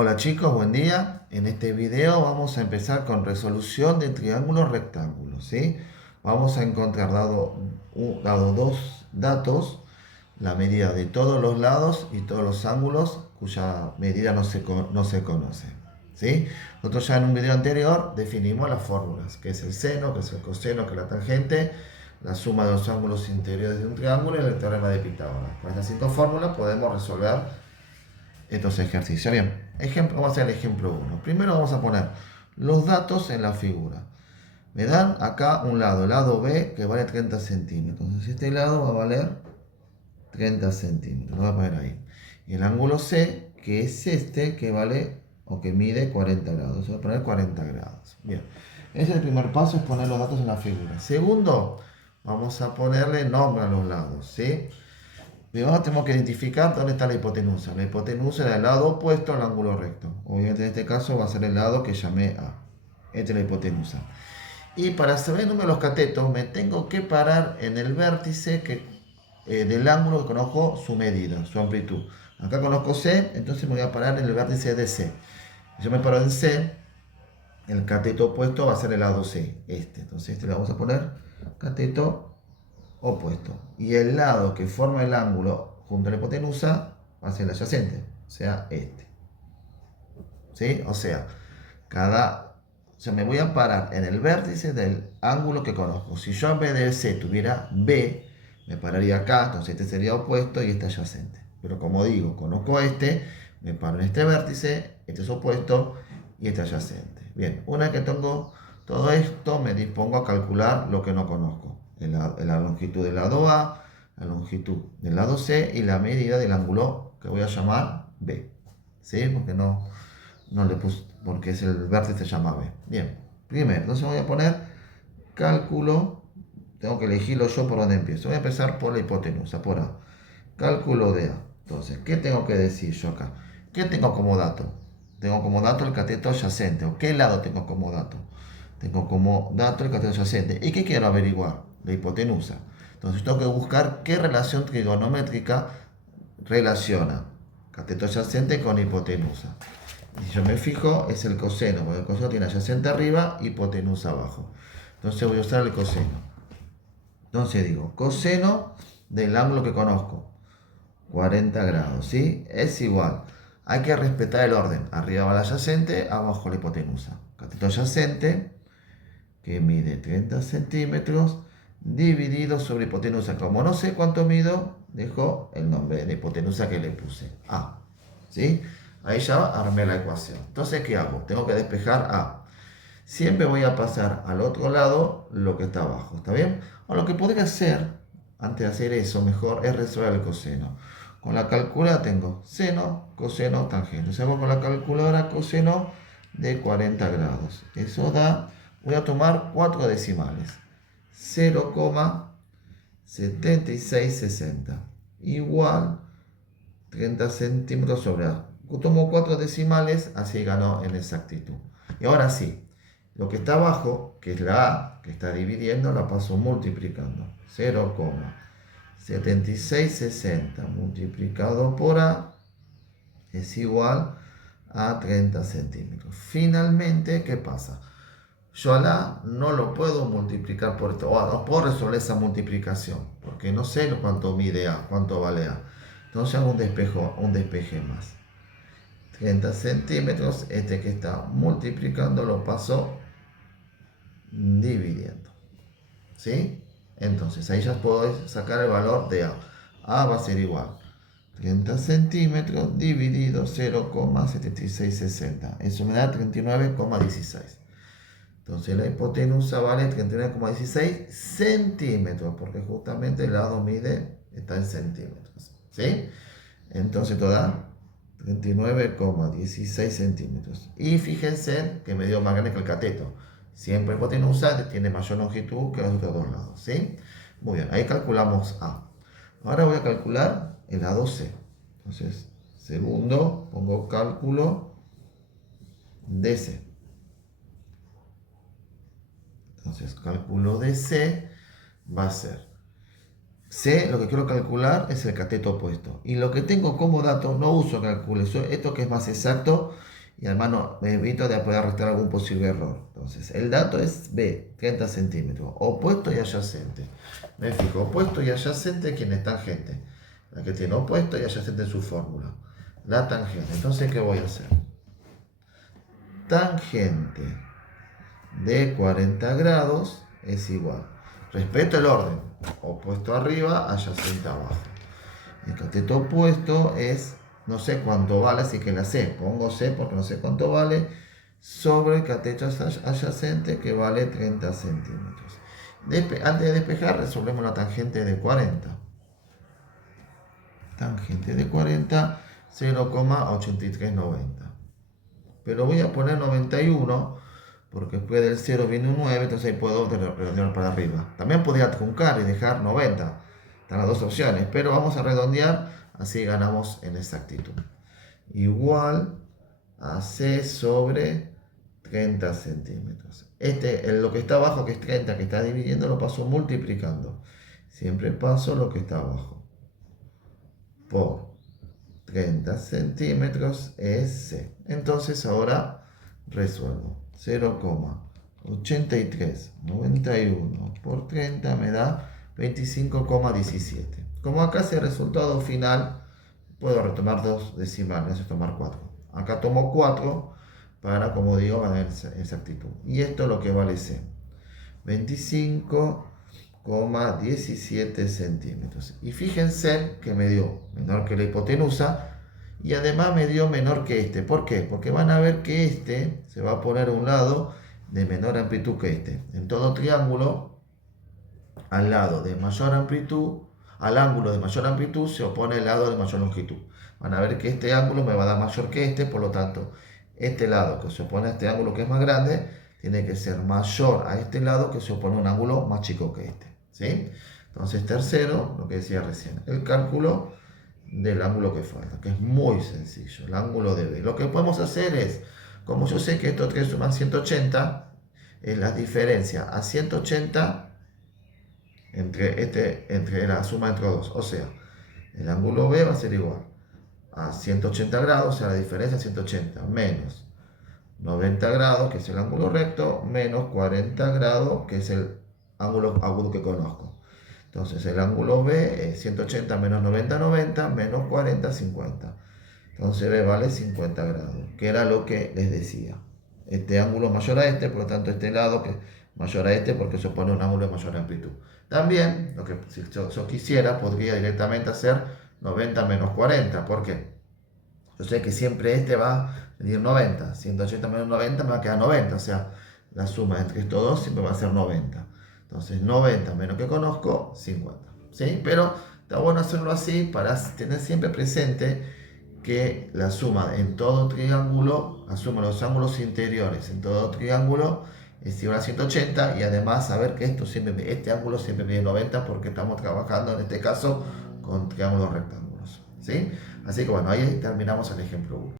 Hola chicos, buen día. En este video vamos a empezar con resolución de triángulos rectángulos, ¿sí? Vamos a encontrar dado dos datos, la medida de todos los lados y todos los ángulos cuya medida no se conoce, ¿sí? Nosotros ya en un video anterior definimos las fórmulas, que es el seno, que es el coseno, que es la tangente, la suma de los ángulos interiores de un triángulo y el teorema de Pitágoras. Con estas cinco fórmulas podemos resolver estos ejercicios. Bien, vamos a hacer el ejemplo 1. Primero vamos a poner los datos en la figura. Me dan acá un lado, el lado B, que vale 30 centímetros. Entonces este lado va a valer 30 centímetros. Lo voy a poner ahí. Y el ángulo C, que es este, que vale o que mide 40 grados. Voy a poner 40 grados. Bien, ese es el primer paso, es poner los datos en la figura. Segundo, vamos a ponerle nombre a los lados, ¿sí? Primero tenemos que identificar dónde está la hipotenusa. La hipotenusa es el lado opuesto al ángulo recto. Obviamente en este caso va a ser el lado que llamé A. Esta es la hipotenusa. Y para saber el número de los catetos me tengo que parar en el vértice del ángulo que conozco su medida, su amplitud. Acá conozco C, entonces me voy a parar en el vértice de C. Si yo me paro en C, el cateto opuesto va a ser el lado C, este. Entonces este le vamos a poner cateto opuesto. Y el lado que forma el ángulo junto a la hipotenusa va a ser el adyacente, o sea, este. ¿Sí? O sea, me voy a parar en el vértice del ángulo que conozco. Si yo en vez de C tuviera B, me pararía acá, entonces este sería opuesto y este adyacente. Pero como digo, conozco este, me paro en este vértice, este es opuesto y este adyacente. Bien, una vez que tengo todo esto, me dispongo a calcular lo que no conozco. La longitud del lado A, la longitud del lado C y la medida del ángulo que voy a llamar B. ¿Sí? No le puse, porque es el vértice se llama B. Bien, primero, entonces voy a poner cálculo, tengo que elegirlo yo por donde empiezo. Voy a empezar por la hipotenusa, por A. Cálculo de A. Entonces, ¿qué tengo que decir yo acá? ¿Qué tengo como dato? Tengo como dato el cateto adyacente. ¿O qué lado tengo como dato? Tengo como dato el cateto adyacente. ¿Y qué quiero averiguar? La hipotenusa. Entonces tengo que buscar qué relación trigonométrica relaciona cateto adyacente con hipotenusa. Y si yo me fijo, es el coseno, porque el coseno tiene adyacente arriba, hipotenusa abajo. Entonces voy a usar el coseno. Entonces digo, coseno del ángulo que conozco, 40 grados, ¿sí? Es igual. Hay que respetar el orden. Arriba va el adyacente, abajo la hipotenusa. Cateto adyacente, que mide 30 centímetros, dividido sobre hipotenusa. Como no sé cuánto mido, dejo el nombre de hipotenusa que le puse, A. ¿Sí? Ahí ya armé la ecuación. Entonces, ¿qué hago? Tengo que despejar A. Siempre voy a pasar al otro lado lo que está abajo, ¿está bien? O lo que podría hacer, antes de hacer eso, mejor es resolver el coseno. Con la calculadora tengo seno, coseno, tangente. O sea, hago con la calculadora coseno de 40 grados. Eso da, voy a tomar 4 decimales. 0,7660 igual 30 centímetros sobre A. Tomo 4 decimales, así ganó en exactitud. Y ahora sí, lo que está abajo, que es la A, que está dividiendo, la paso multiplicando. 0,7660 multiplicado por A es igual a 30 centímetros. Finalmente, ¿qué pasa? Yo a la no lo puedo multiplicar por esto, o no puedo resolver esa multiplicación, porque no sé cuánto mide A, cuánto vale A. Entonces hago un despeje más. 30 centímetros, este que está multiplicando lo paso dividiendo. ¿Sí? Entonces ahí ya puedo sacar el valor de A. A va a ser igual 30 centímetros dividido 0,7660. Eso me da 39,16. Entonces la hipotenusa vale 39,16 centímetros, porque justamente el lado está en centímetros. ¿Sí? Entonces esto da 39,16 centímetros. Y fíjense que me dio más grande que el cateto. Siempre la hipotenusa tiene mayor longitud que los otros dos lados. ¿Sí? Muy bien, ahí calculamos A. Ahora voy a calcular el lado C. Entonces, segundo, pongo cálculo de C. Entonces, cálculo de C va a ser C, lo que quiero calcular es el cateto opuesto. Y lo que tengo como dato, no uso cálculo, esto que es más exacto y además no, me evito de poder restar algún posible error. Entonces, el dato es B, 30 centímetros, opuesto y adyacente. Me fijo, opuesto y adyacente, ¿quién es tangente? La que tiene opuesto y adyacente en su fórmula. La tangente. Entonces, ¿qué voy a hacer? Tangente de 40 grados es igual. Respeto el orden. Opuesto arriba, adyacente abajo. El cateto opuesto es, no sé cuánto vale, así que la C. Pongo C porque no sé cuánto vale. Sobre el cateto adyacente que vale 30 centímetros. Antes de despejar, resolvemos la tangente de 40. Tangente de 40, 0,8390. Pero voy a poner 91 porque después del 0 viene un 9, entonces ahí puedo redondear para arriba. También podría truncar y dejar 90. Están las dos opciones, pero vamos a redondear, así ganamos en exactitud. Igual a C sobre 30 centímetros. Lo que está abajo, que es 30, que está dividiendo, lo paso multiplicando. Siempre paso lo que está abajo. Por 30 centímetros es C. Entonces ahora resuelvo. 0,8391 por 30 me da 25,17. Como acá es el resultado final, puedo retomar dos decimales, tomar 4. Acá tomo 4 para, como digo, ganar exactitud. Y esto es lo que vale C. 25,17 centímetros. Y fíjense que me dio menor que la hipotenusa y además me dio menor que este. ¿Por qué? Porque van a ver que este se va a poner a un lado de menor amplitud que este. En todo triángulo, al lado de mayor amplitud, al ángulo de mayor amplitud se opone el lado de mayor longitud. Van a ver que este ángulo me va a dar mayor que este, por lo tanto, este lado que se opone a este ángulo que es más grande, tiene que ser mayor a este lado que se opone a un ángulo más chico que este. ¿Sí? Entonces, tercero, lo que decía recién, el cálculo del ángulo que falta, que es muy sencillo, el ángulo de B. Lo que podemos hacer es, como yo sé que estos tres suman 180, es la diferencia a 180 entre la suma entre dos. O sea, el ángulo B va a ser igual a 180 grados, o sea, la diferencia es 180 menos 90 grados, que es el ángulo recto, menos 40 grados, que es el ángulo agudo que conozco. Entonces el ángulo B es 180 menos 90, 90, menos 40, 50. Entonces B vale 50 grados, que era lo que les decía. Este ángulo mayor a este, por lo tanto este lado que mayor a este porque se opone un ángulo de mayor amplitud. También, lo que si yo quisiera, podría directamente hacer 90 menos 40. ¿Por qué? Yo sé que siempre este va a venir 90. 180 menos 90 me va a quedar 90. O sea, la suma entre estos dos siempre va a ser 90. Entonces, 90 menos que conozco, 50. ¿Sí? Pero está bueno hacerlo así para tener siempre presente que la suma en todo triángulo, la suma de los ángulos interiores en todo triángulo es igual a 180 y además saber que este ángulo siempre mide 90 porque estamos trabajando en este caso con triángulos rectángulos. ¿Sí? Así que bueno, ahí terminamos el ejemplo 1.